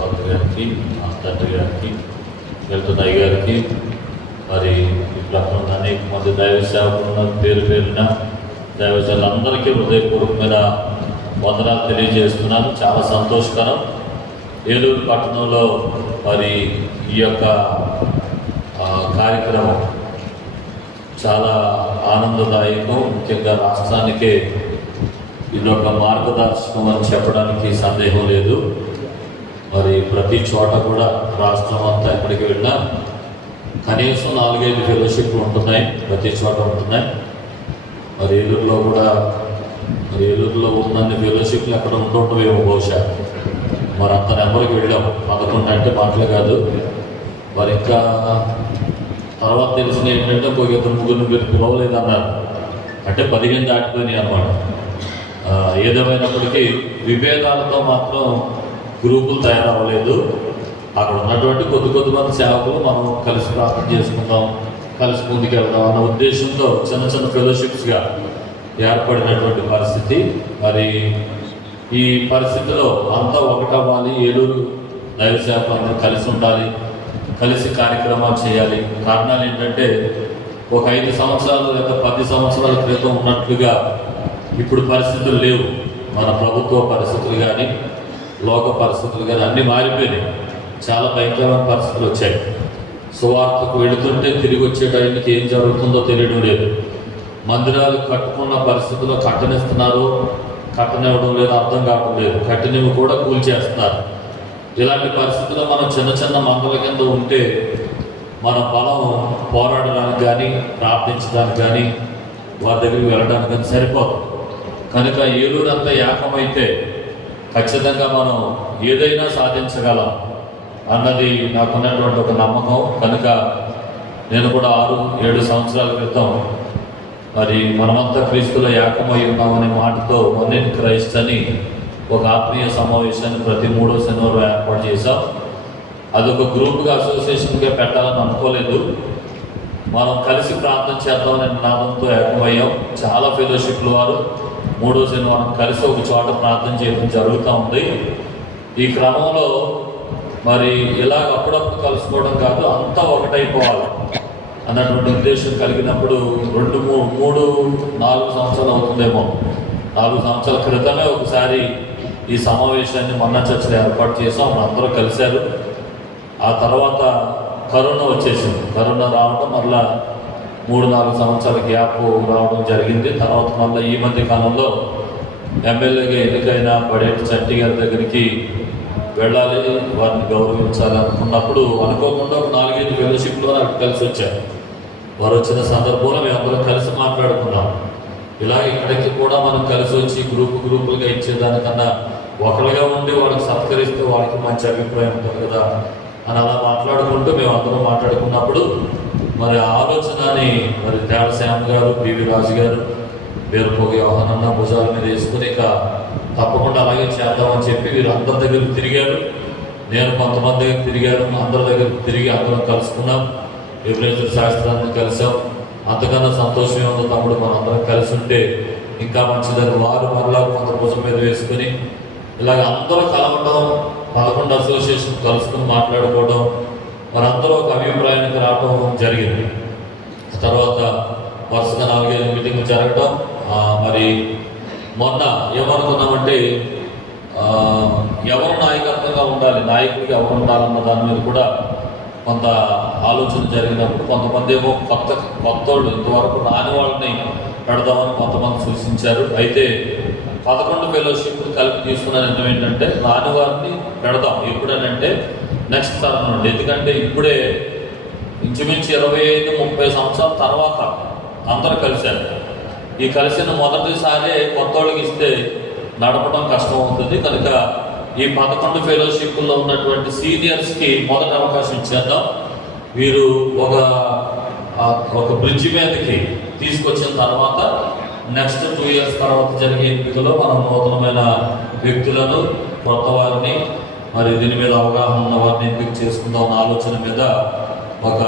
పాత్ర గారికి మాస్టర్ గారికి వెళ్తున్న గారికి మరి ఇప్పుడు అనేక మంది దైవ సేవకులు ఉన్నారు పేరు పేరున దైవజనులందరికీ హృదయపూర్వకమైన వందనాలు తెలియజేస్తున్నాను. చాలా సంతోషకరం. ఏలూరు పట్టణంలో మరి ఈ యొక్క కార్యక్రమం చాలా ఆనందదాయకం. ముఖ్యంగా రాష్ట్రానికే ఇది ఒక మార్గదర్శకం అని చెప్పడానికి సందేహం లేదు. మరి ప్రతి చోట కూడా రాష్ట్రం అంతా ఎక్కడికి వెళ్ళినా కనీసం నాలుగైదు ఫెలోషిప్లు ఉంటున్నాయి ప్రతి చోట ఉంటున్నాయి. మరి ఏలూరులో కూడా మరి ఏలూరులో ఉన్నన్ని ఫెలోషిప్లు ఎక్కడ ఉంటుండవేమో బహుశా. మరి అంత నెంబర్కి వెళ్ళాం. పదకొండు అంటే మాటలు కాదు. మరి ఇంకా తర్వాత తెలిసిన ఏంటంటే ఒక ఇద్దరు ముగ్గురు మీరు పిలవలేదన్నారు. అంటే పదిహేను దాటిపోయినాయి అనమాట ఏదేమైనప్పటికీ విభేదాలతో మాత్రం గ్రూపులు తయారవ్వలేదు. అక్కడ ఉన్నటువంటి కొద్ది కొద్ది మంది సేవకులు మనం కలిసి ప్రార్థన చేసుకుందాం కలిసి ముందుకెళ్దాం అన్న ఉద్దేశంతో చిన్న చిన్న ఫెలోషిప్స్గా ఏర్పడినటువంటి పరిస్థితి. మరి ఈ పరిస్థితిలో అంతా ఒకటవ్వాలి. ఏలూరు దైవ సేవకులందరూ కలిసి ఉండాలి కలిసి కార్యక్రమాలు చేయాలి. కారణాలు ఏంటంటే ఒక ఐదు సంవత్సరాలు లేదా పది సంవత్సరాల క్రితం ఉన్నట్లుగా ఇప్పుడు పరిస్థితులు లేవు. మన ప్రభుత్వ పరిస్థితులు కానీ లోక పరిస్థితులు కానీ అన్నీ మారిపోయినాయి. చాలా భయంకరమైన పరిస్థితులు వచ్చాయి. సువార్తకు వెళుతుంటే తిరిగి వచ్చే టైంకి ఏం జరుగుతుందో తెలియడం లేదు. మందిరాలు కట్టుకున్న పరిస్థితుల్లో కట్టనిస్తున్నారు. కట్టనివ్వడం లేదు అర్థం కావడం లేదు. కట్టనివి కూడా కూల్చేస్తున్నారు. ఇలాంటి పరిస్థితుల్లో మనం చిన్న చిన్న మంటల కింద ఉంటే మన బలం పోరాడడానికి కానీ ప్రార్థించడానికి కానీ వారి దగ్గరికి వెళ్ళడానికి కానీ సరిపోదు. కనుక ఏలూరంతా ఏకమైతే ఖచ్చితంగా మనం ఏదైనా సాధించగలం అన్నది నాకున్నటువంటి ఒక నమ్మకం. కనుక నేను కూడా ఆరు ఏడు సంవత్సరాల క్రితం మరి మనమంతా క్రీస్తులో ఏకమై ఉన్నామనే మాటతో వన్ ఇన్ క్రైస్ట్ అని ఒక ఆత్మీయ సమావేశాన్ని ప్రతి మూడో శనివారం ఏర్పాటు చేశాం. అదొక గ్రూప్గా అసోసియేషన్గా పెట్టాలని అనుకోలేదు. మనం కలిసి ప్రార్థన చేద్దామనే నినాదంతో ఏకమయ్యాం. చాలా ఫెలోషిప్లు వారు. మూడో శనివారం కలిసి ఒక చోట ప్రార్థన చేయడం జరుగుతూ ఉంది. ఈ క్రమంలో మరి ఇలాగ అప్పుడప్పుడు కలుసుకోవడం కాదు అంతా ఒకటైపోవాలి. అన్నటువంటి ఉద్దేశం కలిగినప్పుడు రెండు మూడు నాలుగు సంవత్సరాలు అవుతుందేమో. నాలుగు సంవత్సరాల క్రితమే ఒకసారి ఈ సమావేశాన్ని మొన్న చర్చలు ఏర్పాటు చేసాం అందరూ కలిశారు. ఆ తర్వాత కరోనా వచ్చేసింది. కరోనా రావడం మళ్ళా మూడు నాలుగు సంవత్సరాల గ్యాప్ రావడం జరిగింది. తర్వాత మళ్ళీ ఈ మధ్య కాలంలో ఎమ్మెల్యేగా ఎన్నికైన పడేటి చంటి గారి దగ్గరికి వెళ్ళాలి వారిని గౌరవించాలి అనుకున్నప్పుడు అనుకోకుండా ఒక నాలుగైదు ఫెలోషిప్లో నాకు కలిసి వచ్చారు. వారు వచ్చిన సందర్భంలో మేము అందరం కలిసి మాట్లాడుకున్నాం. ఇలా ఇక్కడికి కూడా మనం కలిసి వచ్చి గ్రూప్ గ్రూపులుగా ఇచ్చేదానికన్నా ఒకరిగా ఉండి వాళ్ళకి సత్కరిస్తే వాళ్ళకి మంచి అభిప్రాయం ఉంటుంది కదా అని అలా మాట్లాడుకుంటూ మేము అందరం మాట్లాడుకున్నప్పుడు మరి ఆలోచనని మరి తేడా శ్యామ్ గారు పివి రాజు గారు వీరపోగి వ్యవహారన్న భుజాల మీద వేసుకుని ఇక తప్పకుండా అలాగే చేద్దామని చెప్పి వీరు అందరి దగ్గరికి తిరిగారు. నేను కొంతమంది దగ్గర తిరిగాను అందరి దగ్గర తిరిగి అందరం కలుసుకున్నాం. విభ్రేతుల శాస్త్రాన్ని కలిసాం. అంతకన్నా సంతోషమే ఉంది తమ్ముడు మనం అందరం కలిసి ఉంటే ఇంకా మంచిదని. వారు మరలా కొంత భుజం మీద వేసుకుని ఇలాగ అందరూ కలవడం పదకొండు అసోసియేషన్ కలుసుకుని మాట్లాడుకోవడం వారందరూ ఒక అభిప్రాయానికి రావడం జరిగింది. తర్వాత వరుసగా నాలుగైదు మీటింగ్లు జరగడం మరి మొన్న ఏమనుకున్నామంటే ఎవరు నాయకత్వంగా ఉండాలి నాయకుడికి ఎవరు ఉండాలన్న దాని మీద కూడా కొంత ఆలోచన జరిగినప్పుడు కొంతమంది ఏమో కొత్త కొత్త వాళ్ళు ఇంతవరకు రాని వాళ్ళని పెడదామని కొంతమంది సూచించారు. అయితే పదకొండు ఫెలోషిప్లు కలిపి తీసుకున్న నిర్ణయం ఏంటంటే రాని వారిని పెడదాం. ఎప్పుడనంటే నెక్స్ట్ తరం నుండి ఎందుకంటే ఇప్పుడే ఇంచుమించు ఇరవై ఐదు ముప్పై సంవత్సరాల తర్వాత అందరూ కలిశారు. ఈ కలిసిన మొదటిసారి కొత్త వాళ్ళకి ఇస్తే నడపడం కష్టం అవుతుంది. కనుక ఈ పదకొండు ఫెలోషిప్లో ఉన్నటువంటి సీనియర్స్కి మొదటి అవకాశం ఇచ్చేద్దాం. వీరు ఒక ఒక బ్రిడ్జ్ మీదకి తీసుకొచ్చిన తర్వాత నెక్స్ట్ టూ ఇయర్స్ తర్వాత జరిగే ఎంపికలో మనం నూతనమైన వ్యక్తులను కొత్త వారిని మరి దీని మీద అవగాహన ఉన్న వారిని ఎంపిక చేసుకుందాం అన్న ఆలోచన మీద ఒక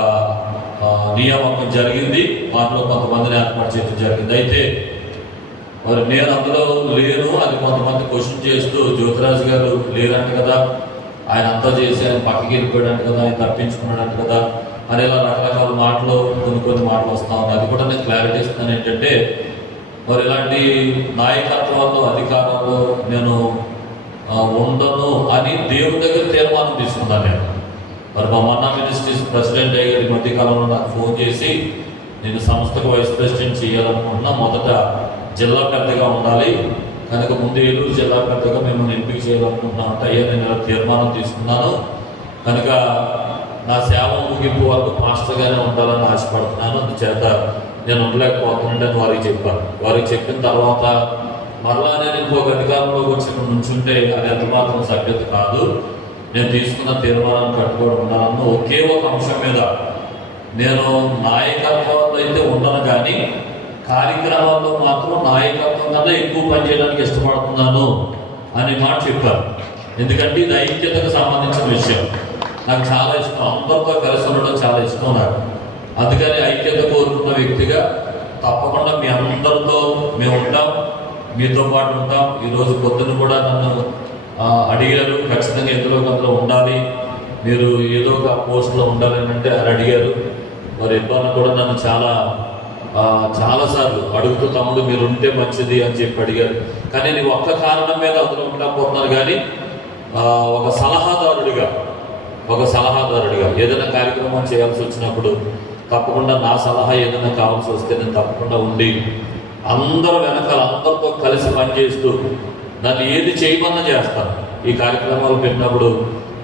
నియామకం జరిగింది. వాటిలో కొంతమందిని ఏర్పాటు చేయడం జరిగింది. అయితే మరి నేను అందులో లేను. అని కొంతమంది క్వశ్చన్ చేస్తూ జ్యోతిరాజు గారు లేరంట కదా. ఆయన అంతా చేసి ఆయన పక్కకి వెళ్ళిపోయాడు కదా. ఆయన తప్పించుకున్నాడు కదా. అని ఇలా రకరకాల మాటలు కొన్ని కొన్ని మాటలు వస్తూ ఉన్నాయి. అది కూడా నేను క్లారిటీ ఇస్తున్నాను ఏంటంటే మరి ఇలాంటి నాయకత్వంలో అధికారంలో నేను అని దేవుడి దగ్గర తీర్మానం తీసుకున్నాను నేను. మరి మా మన్నా మినిస్ట్రీస్ ప్రెసిడెంట్ అయ్యారు ఈ మధ్య కాలంలో నాకు ఫోన్ చేసి నేను సంస్థకు వైస్ ప్రెసిడెంట్ చేయాలనుకుంటున్నా మొదట జిల్లా పెద్దగా ఉండాలి. కనుక ముందు ఏలూరు జిల్లా పెద్దగా మేము ఎంపిక చేయాలనుకుంటున్నాను అంటే అయ్యా నేను ఇలా తీర్మానం తీసుకున్నాను. కనుక నా సేవ ముగింపు వరకు మాస్టర్గానే ఉండాలని ఆశపడుతున్నాను. అందుచేత నేను ఉండలేకపోతున్నాను అని వారికి చెప్పాను. వారికి చెప్పిన తర్వాత మరలా నేను ఇంకొక అధికారంలోకి వచ్చి నుంచుంటే అది ఎంతమాత్రం సభ్యత కాదు. నేను తీసుకున్న తీర్మానాన్ని కట్టుబడి ఉండాలన్న ఒకే ఒక అంశం మీద నేను నాయకత్వంలో అయితే ఉండను కానీ కార్యక్రమాల్లో మాత్రం నాయకత్వం కన్నా ఎక్కువ పనిచేయడానికి ఇష్టపడుతున్నాను అనే మాట చెప్పారు ఎందుకంటే ఇది ఐక్యతకు సంబంధించిన విషయం. నాకు చాలా ఇష్టం. అందరితో కలిసి ఉండడం చాలా ఇష్టం నాకు. అందుకని ఐక్యత కోరుకున్న వ్యక్తిగా తప్పకుండా మీ అందరితో మేము ఉంటాం. మీతో పాటు ఉంటాం. ఈరోజు పొద్దున కూడా నన్ను అడిగారు. ఖచ్చితంగా ఎందులో అందులో ఉండాలి. మీరు ఏదో ఒక పోస్ట్లో ఉండాలని అని అంటే అని అడిగారు. మరి ఇబ్బంది కూడా నన్ను చాలా చాలాసార్లు అడుగుతూ తమ్ముడు మీరు ఉంటే మంచిది అని చెప్పి అడిగారు. కానీ నేను ఒక్క కారణం మీద అందులో ఉండకపోతున్నాను కానీ ఒక సలహాదారుడిగా ఒక సలహాదారుడిగా ఏదైనా కార్యక్రమం చేయాల్సి వచ్చినప్పుడు తప్పకుండా నా సలహా ఏదైనా కావాల్సి వస్తే నేను తప్పకుండా ఉండి అందరూ వెనకాల అందరితో కలిసి పనిచేస్తూ నన్ను ఏది చేయమన్నా చేస్తాను ఈ కార్యక్రమాలు పెట్టినప్పుడు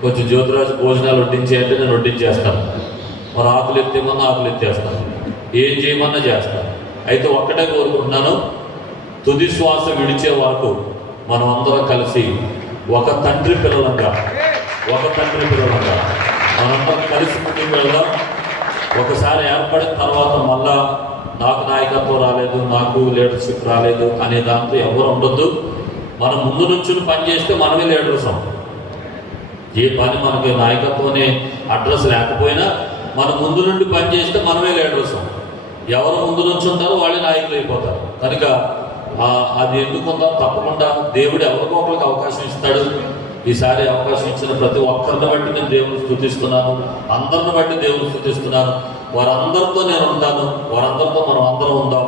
కొంచెం జ్యోతిరాజు భోజనాలు వడ్డించే అంటే నేను వడ్డించేస్తాను. మరి ఆకులు ఎత్తేమన్నా ఆకులు ఎత్తేస్తాను. ఏం చేయమన్నా చేస్తాను. అయితే ఒక్కటే కోరుకుంటున్నాను తుది శ్వాస విడిచే వరకు మనం అందరం కలిసి ఒక తండ్రి పిల్లలంగా ఒక తండ్రి పిల్లలంగా మనందరం కలిసి ముందుకు వెళ్దాం. ఒకసారి ఏర్పడిన తర్వాత మళ్ళా నాకు నాయకత్వం రాలేదు నాకు లీడర్షిప్ రాలేదు అనే దాంతో ఎవరు ఉండొద్దు. మనం ముందు నుంచి పని చేస్తే మనమే లీడర్స్ అవుతాం. ఏ పని మనకి నాయకత్వం అడ్రస్ లేకపోయినా మనం ముందు నుండి పని చేస్తే మనమే లీడర్స్ ఎవరు ముందు నుంచి ఉంటారో వాళ్ళే నాయకులు అయిపోతారు. కనుక అది ఎందుకుందాం తప్పకుండా దేవుడు ఎవరికో ఒకరికి అవకాశం ఇస్తాడు. ఈసారి అవకాశం ఇచ్చిన ప్రతి ఒక్కరిని బట్టి నేను దేవుని స్థుతిస్తున్నాను. అందరిని బట్టి దేవుని స్థుతిస్తున్నాను. వారందరితో నేను ఉంటాను. వారందరితో మనం అందరం ఉందాం.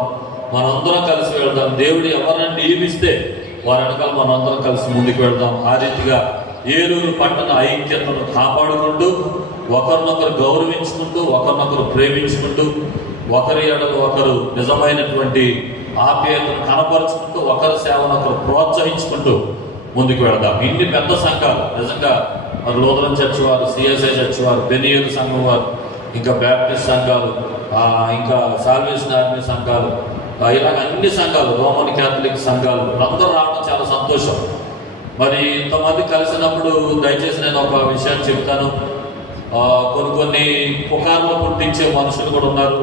మనందరం కలిసి వెళ్దాం. దేవుడు ఎవరిని నియమిస్తే వారి వెనకాల మనందరం కలిసి ముందుకు వెళ్దాం. ఆ రీతిగా ఏలూరు పట్టణ ఐక్యతను కాపాడుకుంటూ ఒకరినొకరు గౌరవించుకుంటూ ఒకరినొకరు ప్రేమించుకుంటూ ఒకరి ఎడలు ఒకరు నిజమైనటువంటి ఆప్యాయతను కనపరుచుకుంటూ ఒకరి సేవను ఒకరు ప్రోత్సహించుకుంటూ ముందుకు వెళదాం. ఇన్ని పెద్ద సంఘాలు. నిజంగా మరి లోదరం చర్చ్ వారు సిఎస్ఐ చర్చ్ వారు బెనియల్ సంఘం వారు ఇంకా బ్యాప్టిస్ట్ సంఘాలు ఇంకా సాల్వేషన్ ఆర్మీ సంఘాలు ఇలాగ అన్ని సంఘాలు రోమన్ క్యాథలిక్ సంఘాలు అందరూ రావడం చాలా సంతోషం. మరి ఇంతమంది కలిసినప్పుడు దయచేసి నేను ఒక విషయాన్ని చెప్తాను కొన్ని కొన్ని పుకార్లు పుట్టించే మనుషులు కూడా ఉన్నారు.